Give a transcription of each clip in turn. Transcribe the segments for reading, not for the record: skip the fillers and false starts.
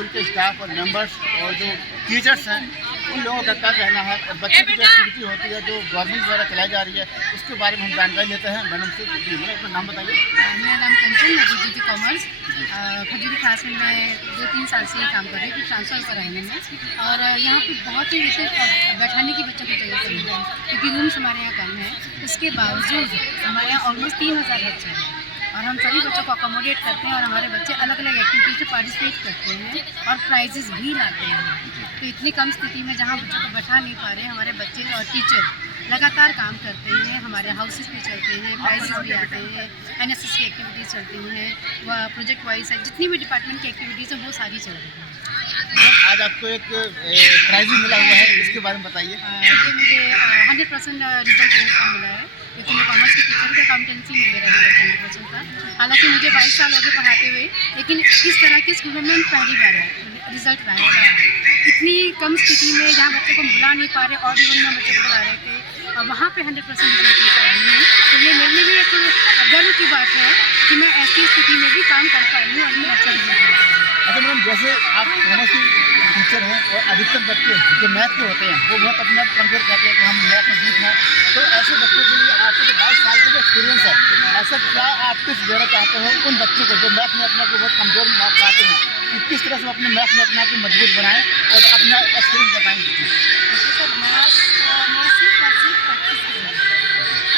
School के staff और members और जो टीचर्स हैं उन लोगों का क्या कहना है और बच्चों की जो एक्टिविटी होती है जो गवर्नमेंट द्वारा चलाई जा रही है उसके बारे में हम जानकारी लेते हैं मैडम से। जी मैडम अपना नाम बताइए। मेरा नाम कंचन, मैं जी कॉमर्स खजूरी खास में मैं 2-3 साल से ही काम कर रही हूँ ट्रांसफ़र कराने में। और यहाँ पे बहुत ही जैसे बैठाने की बच्चों की जगह कमी है क्योंकि रूम्स हमारे यहाँ कम है। उसके बावजूद हमारे यहाँ ऑलमोस्ट 3000 बच्चे हैं और हम सभी बच्चों को अकोमोडेट करते हैं और हमारे बच्चे अलग अलग एक्टिविटीज़ में पार्टिसिपेट करते हैं और प्राइजेस भी लाते हैं। तो इतनी कम स्थिति में जहाँ बच्चों को बैठा नहीं पा रहे, हमारे बच्चे और टीचर लगातार काम करते हैं, हमारे हाउसेस भी चलते हैं, प्राइजेस भी आते हैं, NSS की एक्टिविटीज़ चलती हैं, वह प्रोजेक्ट वाइज है, जितनी भी डिपार्टमेंट की एक्टिविटीज़ हैं वो सारी चल रही हैं। आज आपको एक प्राइज भी मिला हुआ है, इसके बारे में बताइए। ये मुझे 100% रिजल्ट देने का मिला है क्योंकि मैं कॉमर्स की टीचर की अकाउंटेंसी में मेरा रिजल्ट 100% था। हालांकि मुझे 22 साल हो गए पढ़ाते हुए, लेकिन इस तरह के स्कूलों में पहली बार है रिजल्ट रहा। इतनी कम स्थिति में जहाँ बच्चों को बुला नहीं पा रहे और भी में बच्चों को बुला रहे थे और वहाँ पे 100% रिजल्ट लेकर आई हूँ। तो ये मेरे लिए भी एक गर्व की बात है कि मैं ऐसी स्थिति में भी काम कर पाई हूँ और मैं अच्छा रिजल्ट। अच्छा मैडम, जैसे आप कॉमर्स की टीचर हैं और अधिकतर बच्चे जो मैथ के होते हैं वो बहुत अपने आप कमजोर कहते हैं कि हम मैथ में वीक हैं, तो ऐसे बच्चों के लिए आपके जो 22 साल का जो एक्सपीरियंस है, ऐसा क्या आप टिप्स देना चाहते हो उन बच्चों को जो मैथ में अपने को बहुत कमजोर पाते हैं कि किस तरह से वो अपने मैथ में अपने आप को मजबूत बनाएं और अपना एक्सपीरियंस बताएंगे? सर मैथ में सिर्फ और सिर्फ प्रैक्टिस की है।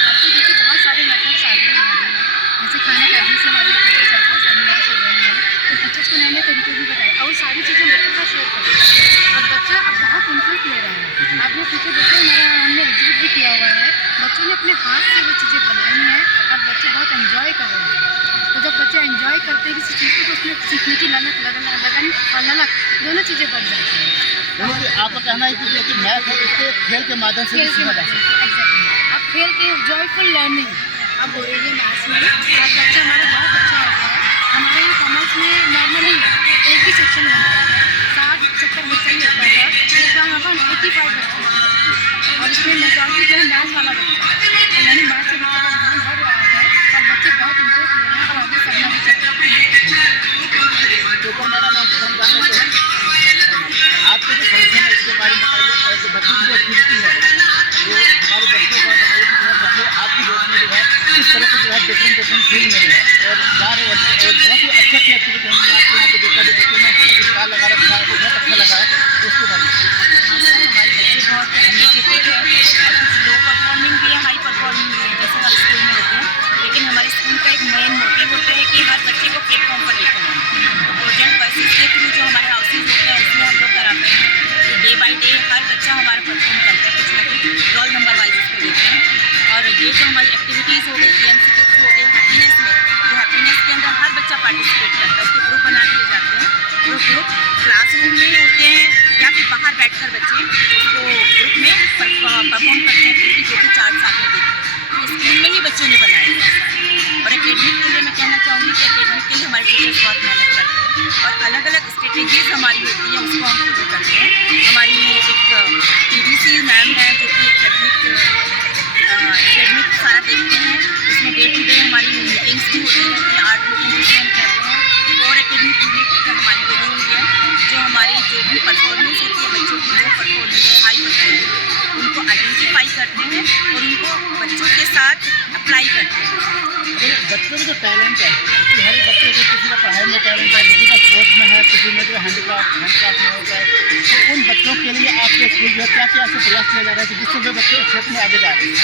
अब तो देखिए बहुत सारे मेथड्स आ गए हमारे यहाँ, जैसे खाना खाने से हमारे टीचर चाहते हैं सेमिनार चल रहे हैं तो टीचर्स को नए नए तरीके भी बताए और सारी चीज़ें बच्चों का शेयर करते हैं और बच्चा अब बहुत इंटरेस्ट ले रहा है। आपने पीछे देखो हमारा हमने एग्जिबिट भी किया हुआ है, बच्चों ने अपने हाथ से वो चीज़ें बनाई हैं और बच्चे बहुत एंजॉय कर रहे हैं। तो जब बच्चे एंजॉय करते हैं किसी चीज़ को तो उसमें सीखने की लगन और ललक दोनों चीज़ें बढ़ जाती हैं। यानी आपका कहना है कि जो मैथ है उसको खेल के माध्यम से सीखा जा सकता है। एग्जैक्टली, अब खेल के जॉयफुल लर्निंग अब हो रही है मैथ्स में और बच्चा हमारा बहुत अच्छा हो गया है। हमारे यहाँ कॉमर्स में नॉर्मली एक ही सेक्शन बनता है, 60-70 बच्चा ही होता था, एक बार यहाँ पर 85 बच्चे और इसमें मेजॉरिटी जो है मैथ्स वाला बच्चा है, यानी मैथ्स से बच्चों का ध्यान बढ़ रहा है और बच्चे बहुत इंटरेस्ट ले रहे हैं और आगे करना भी चाहते हैं। तो मेरा नाम आपके जो फंक्शन है इसके बारे में बताइए और जो बच्चों की जो एक्टिविटी है जो हमारे बच्चों का बताइए कि जो बच्चे आपकी डेट में जो है किस तरह से जो है डिफरेंट फील्ड में है और बहुत ही अच्छी एक्टिविटी हमने आपके यहाँ पे देखा जो बच्चों ने स्टार लगा रखा है तो बहुत अच्छा लगा है, उसके बारे में। हमारे बच्चे बहुत एनर्जेटिक है और कुछ लो परफॉर्मिंग भी है, हाई परफॉर्मिंग भी है, जैसे हर स्कूल में होते हैं। लेकिन हमारे स्कूल का एक मेन मोटिव होता है कि हर बच्चे को प्लेटफॉर्म पर लेकर आना। तो प्रोजेक्ट वर्सेस के थ्रू जो हमारे हाउसेज होते हैं उसमें हम लोग कराते हैं। तो डे बाई डे हर बच्चा हमारा परफॉर्म करता है, कुछ ना कुछ रोल नंबर वाइज उसको लेते हैं। और ये जो हमारी एक्टिविटीज़ हो गई DMC के थ्रू हो गई हैप्पीनेस में, जो हैप्पीनेस के अंदर हर बच्चा पार्टिसिपेट करता है, उसके ग्रुप बना दिए जाते हैं। तो ग्रुप क्लासरूम में होते हैं या फिर बाहर बैठकर बच्चे उसको ग्रुप में परफॉर्म करते हैं एक्टिविटी जो कि चार्ट साथ में देखते हैं। तो स्कूल में ही बच्चों ने बनाए हैं। और एकेडमिक के लिए मैं कहना चाहूँगी कि एकेडमिक के लिए हमारे टीचर्स बहुत मेहनत करते हैं और अलग अलग स्ट्रेटेजीज हमारी होती हैं उसको हम फॉलो करते हैं। हमारी एक TDC मैम है जो कि एकेडमिक सारा देखते हैं, उसमें डे टू डे हमारी मीटिंग्स भी होती रहती है, आर्ट मीटिंग जिसे हम कहते हैं। और एकेडमिक यूनिट हमारी बनी हुई है जो हमारी जो भी परफॉर्मेंस होती है बच्चों की, लो परफॉर्मेंस है, हाई परफॉर्मेंस, उनको आइडेंटिफाई करते हैं और उनको बच्चों के साथ अप्लाई करते हैं। बच्चों का जो टैलेंट है कि हर बच्चे को किसी का पढ़ाई में टैलेंट है, किसी का स्पोर्ट्स में है, किसी में जो हैंडीक्राफ्ट में होता है, तो उन बच्चों के लिए आपके स्कूल जो है क्या क्या ऐसे प्रयास किया जा रहा है कि जिससे जो बच्चे क्षेत्र में आगे जा रहे हैं?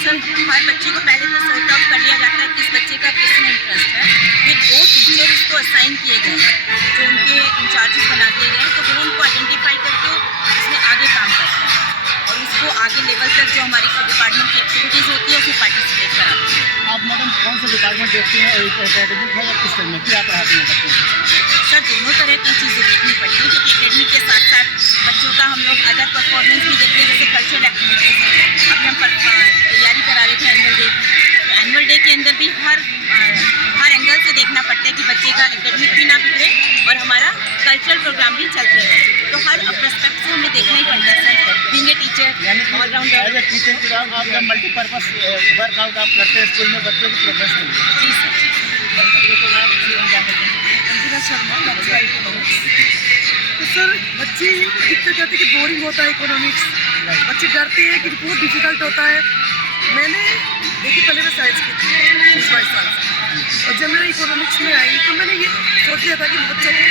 सर हर बच्चे को पहले तो सॉर्ट आउट कर लिया जाता है कि इस बच्चे का किस में इंटरेस्ट है, फिर वो टीचर उसको असाइन किए गए हैं जो उनके इंचार्जेस बना दिए गए हैं, तो वो उनको आइडेंटिफाई करके उसमें आगे काम करते हैं और उसको आगे लेवल तक जो हमारी डिपार्टमेंट की एक्टिविटीज़ होती है उसमें पार्टिसिपेट कराते हैं। आप मैडम कौन सा डिपार्टमेंट देखते हैं, एकेडमिक है या किस तरह में क्या पढ़ाते हैं बच्चों को? सर दोनों तरह की चीज़ें देखनी पड़ती है क्योंकि एकेडमिक के साथ साथ बच्चों का हम लोग अदर परफॉर्मेंस भी देखते हैं, जैसे कल्चरल एक्टिविटीज़ हैं। अभी हम तैयारी करा रहे थे एनुअल डे की, तो एनुअल डे के अंदर भी हर एंगल से देखना पड़ता है कि बच्चे का एकेडमिक भी ना बिगड़े और हमारा कल्चरल प्रोग्राम भी चलते रहे। तो हर पर्सपेक्ट से हमें देखना ही पड़ता है sir, being a teacher allrounder. As a teacher के बाद आप जब मल्टीपर्पज वर्कआउट आप करते हैं स्कूल में बच्चों की प्रोग्रेस के लिए। जी सर। तो शर्मा बच्चे दिक्कत कहते हैं कि बोरिंग होता है इकोनॉमिक्स, बच्चे डरते हैं कि बहुत डिफिकल्ट होता है। मैंने देखिए पहले मैं साइंस की थी 22 साल से, और जब मैं इकोनॉमिक्स में आई तो मैंने ये सोच लिया था कि बच्चों को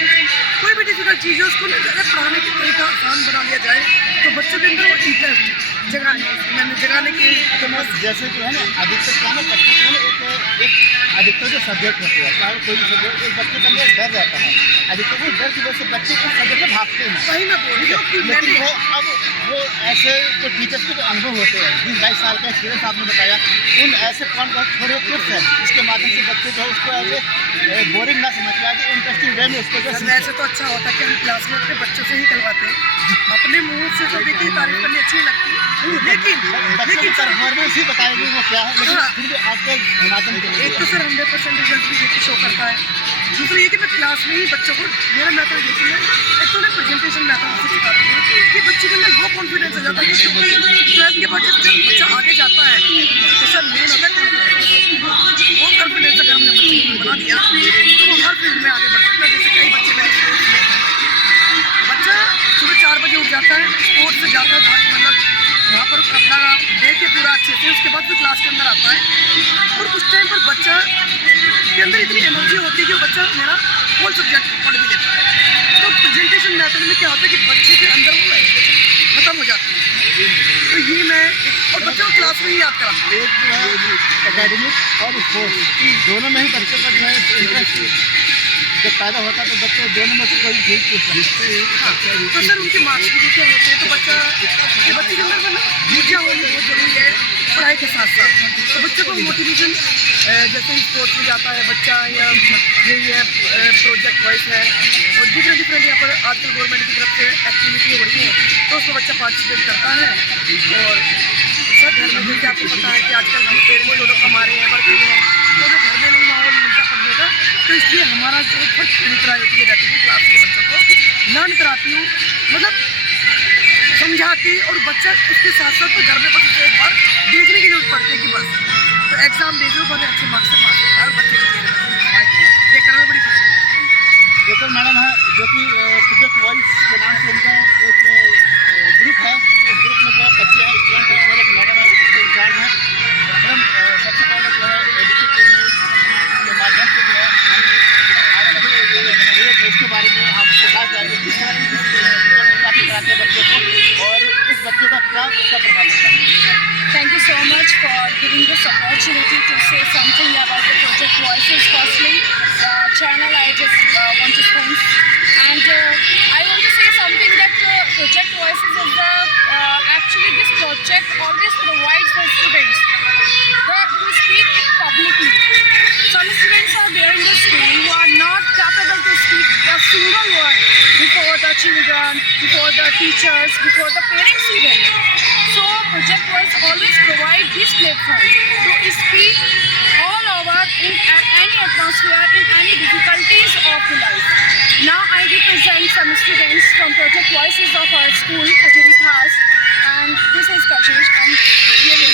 कोई भी डिफिकल्ट चीज़ है उसको ना ज़्यादा पढ़ाने की तरीका आसान बना लिया जाए, तो बच्चों के अंदर वो इंटरेस्ट जगाने के तो मैं जैसे जो है ना अधिकतर क्या ना बच्चों को ना एक अधिकतर जो सब्जेक्ट होते हैं, चाहे कोई भी सब्जेक्ट, एक बच्चे के अंदर डर रहता है, अधिकतर वो डर की वजह से बच्चे उस सब्जेक्ट में भागते हैं। वही मैं बोल रही हूँ कि लेकिन मैंने वो ऐसे जो टीचर्स के जो अनुभव होते हैं, 20-22 साल का एक्सपीरियंस आपने बताया, उन ऐसे कौन कौन छोटे टिप्स हैं जिसके माध्यम से बच्चे जो है उसको ऐसे बोरिंग ना समझ के इंटरेस्टिंग वे में उसको जो सर वैसे तो अच्छा होता है कि हम क्लास में अपने बच्चों से ही करवाते हैं, अपने मुंह से तो देखिए तारीफ करनी अच्छी लगती है, लेकिन परफॉर्मेंस ही बताएंगे वो क्या है, लेकिन हाँ। फिर भी आपके माध्यम से एक तो सर 100% रिजल्ट भी देखिए शो करता है, दूसरा ये कि मैं क्लास में ही बच्चों को मेरा मेथड देखिए एक तो मैं प्रेजेंटेशन मेथड से सिखाती हूँ कि बच्चे के अंदर वो कॉन्फिडेंस आ जाता है कि क्योंकि 12th के बाद जब बच्चा आगे जाता है तो सर मेन होता है कॉन्फिडेंस। वो कॉन्फिडेंस अगर हमने बच्चे को बना दिया तो वो हर फील्ड में आगे बढ़ सकता है। जैसे कई बच्चे मेरे स्पोर्ट्स में बच्चा सुबह 4 बजे उठ जाता है, स्पोर्ट्स से जाता है, मतलब वहाँ पर अपना दे के पूरा अच्छे से, उसके बाद फिर क्लास के अंदर आता है और उस टाइम पर बच्चा के अंदर इतनी एनर्जी होती है कि वो बच्चा मेरा होल सब्जेक्ट पढ़ भी लेता है। तो प्रेजेंटेशन मेथड में क्या होता है कि बच्चे के अंदर वो एजुकेशन खत्म हो जाती है। तो ये मैं और बच्चों को क्लास में ही याद करा। एक जो है एकेडमिक और स्पोर्ट्स दोनों में ही बच्चों का जो है इंटरेस्ट जब पैदा होता है तो बच्चे दोनों में से कोई फील्ड चूज करते हैं। तो सर उनके मार्क्स भी देखे होते हैं तो बच्चे के अंदर मतलब ऊर्जा होनी बहुत जरूरी है पढ़ाई के साथ साथ। तो बच्चों को मोटिवेशन जैसे ही स्पोर्ट्स में जाता है बच्चा या यही है प्रोजेक्ट वाइज है और डिफरेंट यहाँ पर आजकल गवर्नमेंट की तरफ से एक्टिविटी हो रही है तो उसमें बच्चा पार्टिसिपेट करता है। और सर घर में जैसे आपको पता है कि आजकल भी पेरेंट्स लोग कमा रहे हैं वर्किंग है तो उन्हें घर में नहीं माहौल मिलता पढ़ने का, तो इसलिए हमारा जो फर्स्ट प्रायोरिटी रहती है क्लास के बच्चों को लर्न कराती हूँ, मतलब समझा के, और बच्चा उसके साथ साथ तो घर में बस उसे एक बार देखने की जरूरत पड़ती है कि बस तो एग्जाम दे दो बड़े अच्छे मार्क्स से पास होता है और बच्चे के चेहरे देख कर बड़ी खुशी है। एक और मैडम है जो कि प्रोजेक्ट वॉइस के नाम से उनका एक ग्रुप है, उस ग्रुप में जो है बच्चे हैं, स्टूडेंट हैं और एक मैडम है उसके इंचार्ज हैं। मैडम सबसे पहले जो है एडिटिव के माध्यम से जो है हम आज इसके बारे में आपको बात करेंगे किस तरह की कराते हैं बच्चों को और उस बच्चे का क्या उसका प्रभाव होता है। Thank you so much for giving this opportunity to say something about the Project Voices. Firstly, the channel I just want to thank, and I want to say something that Project Voices is the actually this project always provides the students to speak publicly. Some students are there in the school who are not capable to speak a single word before the children, before the teachers, before the parents even. So Project Voice always provide this platform to speak all over in any atmosphere, in any difficulties of the life. Now I represent some students from Project Voices of our school, Kajari Khas, and this is Kashish and Yevin.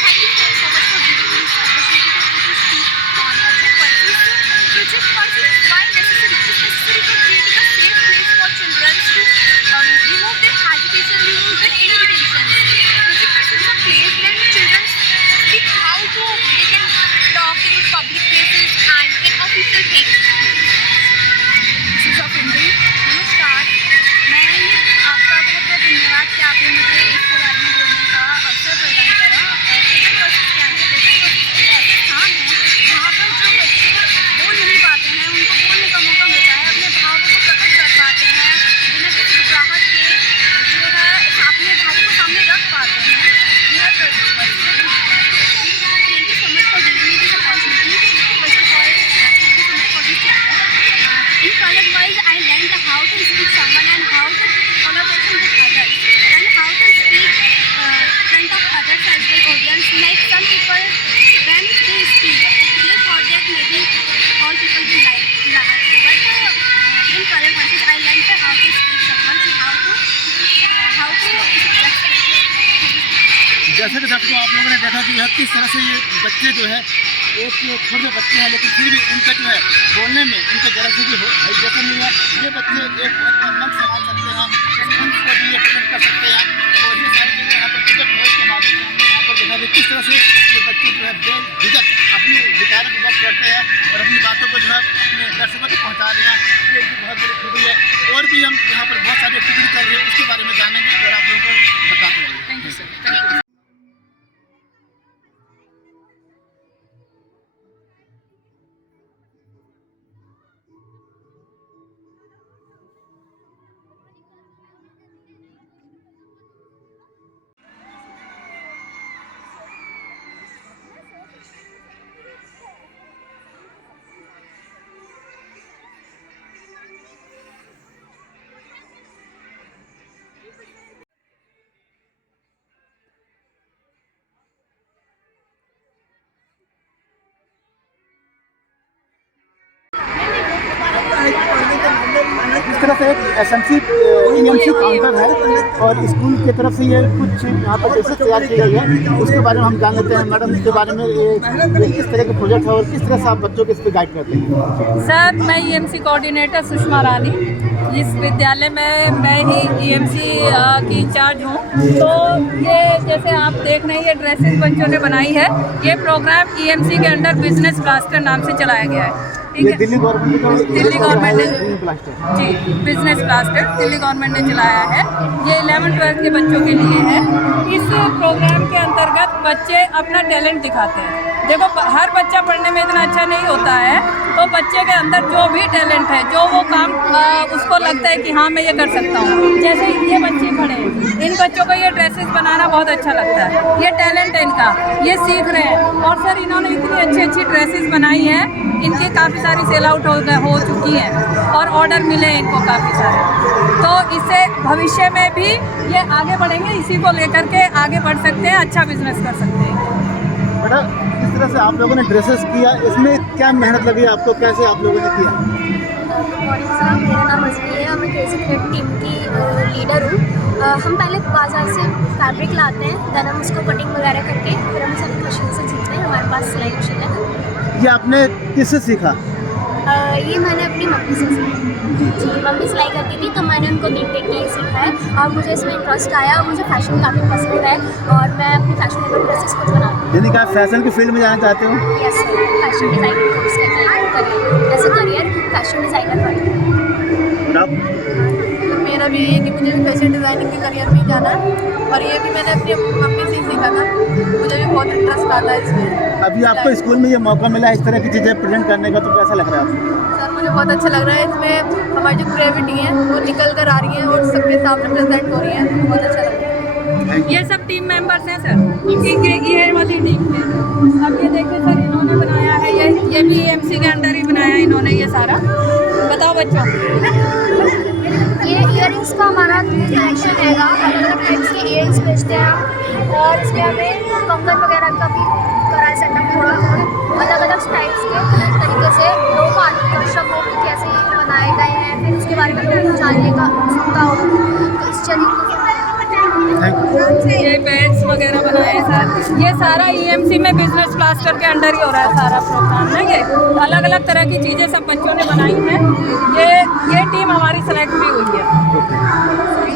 Thank you so much for giving me this opportunity to speak on Project Voices. Project Voices is why necessary. It is necessary for creating a safe place for children to remove their agitation, remove their inhibitions. Project Voices is a place where children speak how to they can talk in public places and in official things. This is of Hindi. नमस्कार, मैं ये आपका बहुत बहुत धन्यवाद कि आपने मुझे इसके बारे में बोलने का अवसर प्रदान करा। प्रोजेक्ट वर्सेस क्या है? प्रोजेक्ट वर्सेस एक ऐसा स्थान है जहाँ पर जो बच्चे बोल नहीं पाते हैं उनको बोलने का मौका मिलता है, अपने भावों को प्रकट कर पाते हैं, बिना किसी घबराहट के जो है अपने भावों को सामने रख पाते हैं। यह project versus. Thank you so much for giving me this opportunity. First of all thank you so much for this channel. In Project Voice, I learned how to speak someone and how to collaboration with others and how to speak front of others as well audience. Like some people, when they speak, they thought that maybe all people will like that. But in Project Voices, I learned how to speak someone and how to express. जैसे कि दर्शकों आप लोगों ने देखा कि यह किस तरह से ये बच्चे जो है एक छोटे बच्चे हैं, लेकिन फिर भी उनका जो है बोलने में उनका जरा सी भी जैसा नहीं है। ये बच्चे एक मंच संभाल सकते हैं, इस मंच को भी रिप्रेजेंट कर सकते हैं, और ये सारी चीज़ें यहाँ पर प्रोजेक्ट नॉइज के माध्यम से हमने यहाँ पर देखा कि किस तरह से ये बच्चे जो है बेझिझक अपनी विचारों को व्यक्त करते हैं और अपनी बातों को जो है अपने दर्शकों तक पहुँचा रहे हैं। ये इनकी बहुत बड़ी खूबी है। और भी हम यहाँ पर बहुत सारी एक्टिविटी चल रही है, उसके बारे में जानेंगे और आप लोगों को बताते रहेंगे। Thank you sir, thank you. इस तरह से एक एसएमसी ईएमसी काउंटर है और स्कूल की तरफ से ये कुछ यहाँ पर ड्रेसेस तैयार की गई है, उसके बारे में हम जान लेते हैं। मैडम, इसके बारे में ये किस तरह के प्रोजेक्ट है और किस तरह से आप बच्चों को इस पर गाइड करते हैं? सर, मैं ईएमसी कोऑर्डिनेटर सुषमा रानी, इस विद्यालय में मैं ही ईएमसी की इंचार्ज हूँ। तो ये जैसे आप देख रहे हैं, ये ड्रेसेस बच्चों ने बनाई है। ये प्रोग्राम ईएमसी के अंडर बिजनेस ब्लास्टर नाम से चलाया गया है। ये दिल्ली गवर्नमेंट ने जी बिजनेस ब्लास्टर दिल्ली गवर्नमेंट ने चलाया है। ये 11th-12th के बच्चों के लिए है। इस प्रोग्राम के अंतर्गत बच्चे अपना टैलेंट दिखाते हैं। देखो, हर बच्चा पढ़ने में इतना अच्छा नहीं होता है, तो बच्चे के अंदर जो भी टैलेंट है, जो वो काम उसको लगता है कि हाँ मैं ये कर सकता हूँ। जैसे ये बच्चे खड़े हैं, इन बच्चों को ये ड्रेसेस बनाना बहुत अच्छा लगता है। ये टैलेंट है इनका, ये सीख रहे हैं। और सर, इन्होंने इतनी अच्छी अच्छी ड्रेसेस बनाई हैं, इनकी काफ़ी सारी सेल आउट हो चुकी हैं और ऑर्डर मिले हैं इनको काफ़ी सारे। तो इससे भविष्य में भी ये आगे बढ़ेंगे, इसी को लेकर के आगे बढ़ सकते हैं, अच्छा बिजनेस कर सकते हैं। बेटा, इस तरह से आप लोगों ने ड्रेसेस किया, इसमें क्या मेहनत लगी आपको, कैसे आप लोगों ने किया? गुड मॉर्निंग सर, मेरा नाम अजमी है और मैं क्रेजी थ्रेड टीम की लीडर हूँ। हम पहले बाज़ार से फैब्रिक लाते हैं, देन हम उसको कटिंग वगैरह करके फिर हम उसे मशीन से सीखते हैं। हमारे पास सिलाई मशीन है। ये आपने किससे सीखा? ये मैंने अपनी मम्मी से सीखा जी। मम्मी सिलाई करती थी तो मैंने उनको देख देख के ये सीखा है और मुझे इसमें इंटरेस्ट आया और मुझे फैशन काफ़ी पसंद है और मैं अपनी फैशनेबल ड्रेसेस खुद बनाती हूँ। यानी कि आप फैशन की फील्ड में जाना चाहते हो? Yes sir, fashion designing course करके as a career fashion designer बनूँ। मेरा भी ये कि मुझे भी फैशन डिज़ाइनिंग के करियर में ही जाना है और ये भी मैंने अपनी मम्मी से ही सीखा था। मुझे भी बहुत इंटरेस्ट आता है इसमें। अभी आपको स्कूल में ये मौका मिला इस तरह की चीज़ें प्रेजेंट करने का, तो कैसा लग रहा है आपको? सर, मुझे बहुत अच्छा लग रहा है। इसमें हमारी जो क्रिएटिविटी है वो निकल कर आ रही है और सबके सामने प्रेजेंट हो रही है। बहुत अच्छा लग रहा है। ये सब टीम मेंबर्स हैं सर, ये वाली टीम है। अब ये देखिए सर, इन्होंने बनाया है, ये भी ईएमसी के अंडर ही बनाया है इन्होंने ये सारा। बताओ बच्चों। ये इयरिंग्स का हमारा कलेक्शन हैगा। अलग अलग टाइप्स के इयरिंग्स बेचते हैं हम और इसमें हमें कंगन वगैरह का भी करा सेटअप थोड़ा अलग अलग टाइप्स के तरीके से लोग आकर्षक हो कि कैसे बनाए गए हैं, फिर उसके बारे में लोगों को जानने का उत्सुकता हो। तो इस तरीके ये बेड्स वगैरह बनाए हैं सर। ये सारा ईएमसी में बिजनेस ब्लास्टर के अंडर ही हो रहा है सारा प्रोग्राम ना। ये अलग अलग तरह की चीज़ें सब बच्चों ने बनाई हैं। ये टीम हमारी सेलेक्ट भी हुई है।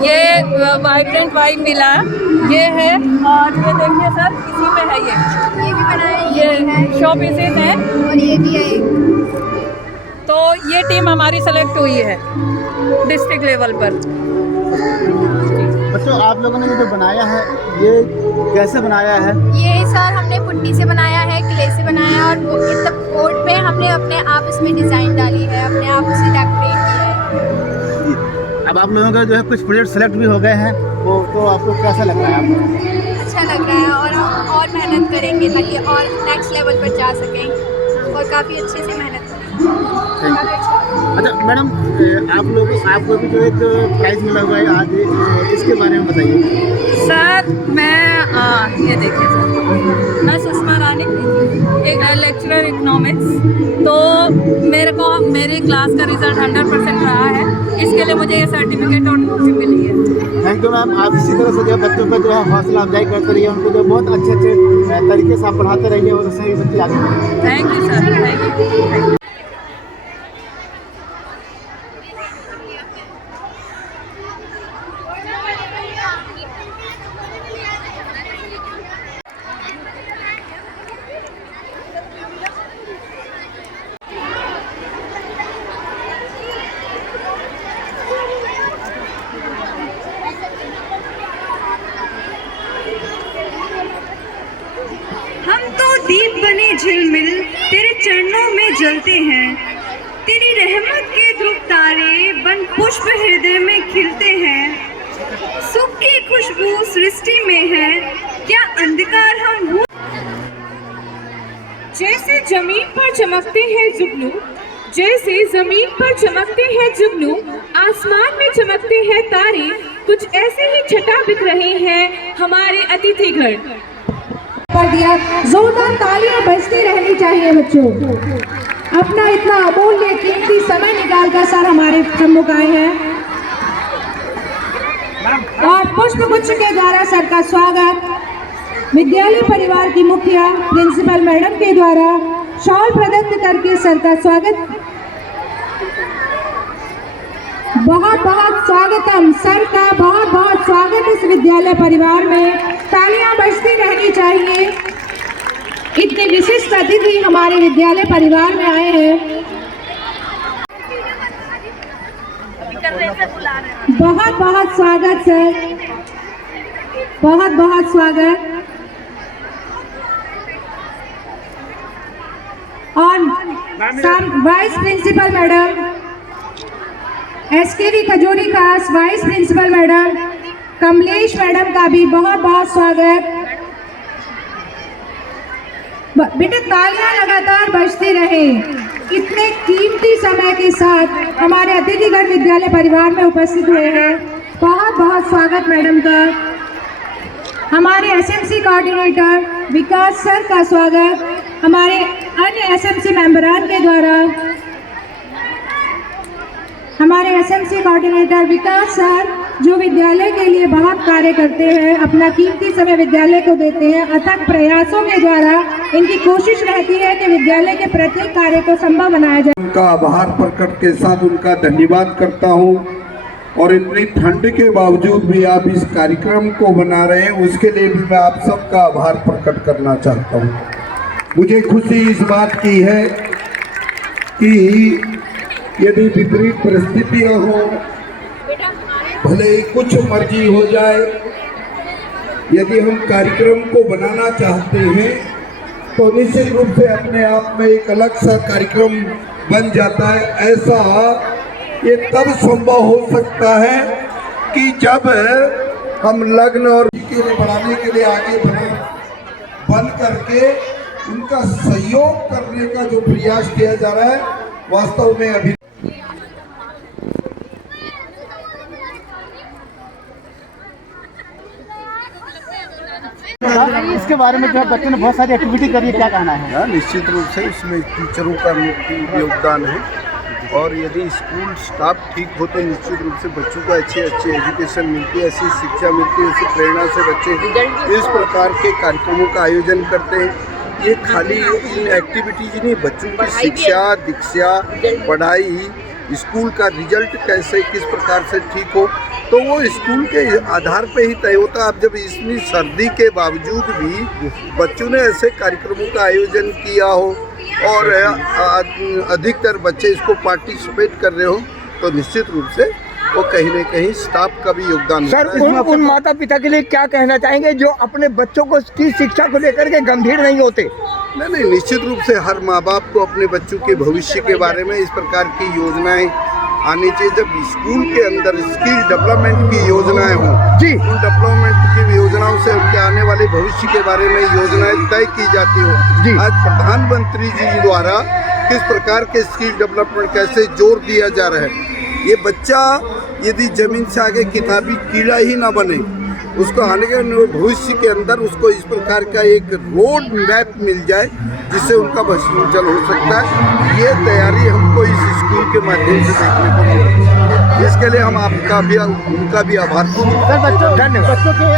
ये वाइब्रेंट वाइब मिला ये है और ये देखिए सर, इसी में है ये भी बनाए, ये शो पीसेस हैं और ये भी है। तो ये टीम हमारी सेलेक्ट हुई है डिस्ट्रिक्ट लेवल पर। बच्चों, आप लोगों ने ये जो बनाया है, ये कैसे बनाया है? ये सर हमने पुट्टी से बनाया है, क्ले से बनाया है और बोर्ड पे हमने अपने आप इसमें डिज़ाइन डाली है, अपने आप उसे डेकोरेट किया है। अब आप लोगों का जो है कुछ प्रोजेक्ट सेलेक्ट भी हो गए हैं, वो तो आपको कैसा लग रहा है? आपको अच्छा लग रहा है और हम और मेहनत करेंगे ताकि और नेक्स्ट लेवल पर जा सकें और काफ़ी अच्छे से मेहनत करेंगे। Thank you. अच्छा मैडम, आपको भी जो एक प्राइज़ मिला हुआ है आज, इसके बारे में बताइए। सर, ये देखिए सर, मैं सुषमा रानी, एक लेक्चरर इकोनॉमिक्स। तो मेरी क्लास का रिज़ल्ट 100% रहा है। जिसके लिए मुझे ये सर्टिफिकेट और ट्रॉफी मिली है। Thank you ma'am. आप इसी तरह से जो है बच्चों का जो है हौसला अफजाई करते रहिए, उनको जो बहुत अच्छे तरीके से आप पढ़ाते रहिए और उससे भी बच्चे आगे बढ़ेंगे। Thank you sir, thank you. हम तो दीप बने झिलमिल तेरे चरणों में जलते हैं, तेरी रहमत के ध्रुव तारे बन पुष्प हृदय में खिलते हैं। सुख की खुशबू सृष्टि में है, क्या अंधकार हम भूल। जैसे जमीन पर चमकते हैं जुगनू, जैसे जमीन पर चमकते हैं जुगनू, आसमान में चमकते हैं तारे, कुछ ऐसे ही छटा बिक रहे हैं हमारे अतिथि घर पर दिया। जोरदार तालियां बजती रहनी चाहिए बच्चों। अपना इतना अमूल्य कीमती समय निकाल कर सर हमारे सम्मुख आए हैं और पुष्प गुच्छ के द्वारा सर का स्वागत विद्यालय परिवार की मुखिया प्रिंसिपल मैडम के द्वारा शॉल प्रदत्त करके सर का स्वागत। बहुत बहुत स्वागतम सर का, बहुत बहुत स्वागत इस विद्यालय परिवार में। तालियां बजती रहनी चाहिए। इतने विशिष्ट अतिथि हमारे विद्यालय परिवार में आए हैं। बहुत बहुत स्वागत सर, बहुत बहुत स्वागत। और vice principal madam SKV Khajuri खास vice principal madam Kamlesh madam का भी बहुत बहुत स्वागत। बेटे तालियां लगातार बजती रहे। इतने कीमती समय के साथ हमारे अतिथिगण विद्यालय परिवार में उपस्थित हुए हैं। बहुत बहुत स्वागत मैडम का। हमारे SMC कोऑर्डिनेटर विकास सर का स्वागत हमारे अन्य SMC मेंबरान के द्वारा। हमारे SMC कोऑर्डिनेटर विकास सर जो विद्यालय के लिए बहुत कार्य करते हैं, अपना कीमती समय विद्यालय को देते हैं। अथक प्रयासों के द्वारा इनकी कोशिश रहती है कि विद्यालय के प्रत्येक कार्य को संभव बनाया जाए। उनका आभार प्रकट के साथ उनका धन्यवाद करता हूं। और इतनी ठंड के बावजूद भी आप इस कार्यक्रम को बना रहे हैं, उसके लिए भी मैं आप सबका आभार प्रकट करना चाहता हूं। मुझे खुशी इस बात की है कि यदि विपरीत परिस्थितियां हो, भले ही कुछ मर्जी हो जाए, यदि हम कार्यक्रम को बनाना चाहते हैं तो निश्चित रूप से अपने आप में एक अलग सा कार्यक्रम बन जाता है। ऐसा ये तब संभव हो सकता है कि जब हम लग्न और के लिए बढ़ाने के लिए आगे बन करके उनका सहयोग करने का जो प्रयास किया जा रहा है, वास्तव में अभी इसके बारे में जो है बच्चों ने बहुत सारी एक्टिविटी करी है, क्या कहना है? निश्चित रूप से इसमें टीचरों का योगदान है और यदि स्कूल स्टाफ ठीक हो तो निश्चित रूप से बच्चों को अच्छी एजुकेशन मिलती है, ऐसी शिक्षा मिलती है, ऐसी प्रेरणा से बच्चे इस प्रकार के कार्यक्रमों का आयोजन करते हैं। ये खाली इन एक्टिविटीज नहीं, बच्चों की शिक्षा दीक्षा पढ़ाई, स्कूल का रिजल्ट कैसे किस प्रकार से ठीक हो, तो वो स्कूल के आधार पे ही तय होता है। अब जब इतनी सर्दी के बावजूद भी बच्चों ने ऐसे कार्यक्रमों का आयोजन किया हो और अधिकतर बच्चे इसको पार्टिसिपेट कर रहे हो, तो निश्चित रूप से वो कहीं न कहीं स्टाफ का भी योगदान सर उन माता पिता के लिए क्या कहना चाहेंगे जो अपने बच्चों को की शिक्षा को लेकर के गंभीर नहीं होते? नहीं, निश्चित रूप से हर माँ बाप को अपने बच्चों के भविष्य के बारे में इस प्रकार की योजनाएं आनी चाहिए। जब स्कूल के अंदर स्किल डेवलपमेंट की योजनाएं हों जी, उन डेवलपमेंट की योजनाओं से उनके आने वाले भविष्य के बारे में योजनाएं तय की जाती हो जी। आज प्रधानमंत्री जी द्वारा किस प्रकार के स्किल डेवलपमेंट कैसे जोर दिया जा रहा है, ये बच्चा यदि जमीन से आगे किताबी कीड़ा ही ना बने, उसको आने के भविष्य के अंदर उसको इस प्रकार का एक रोड मैप मिल जाए जिससे उनका भविष्य उज्जवल हो सकता है। ये तैयारी हमको इस स्कूल के माध्यम से देखने को मिली। जिसके लिए हम आपका भी उनका भी आभार। सर बच्चों के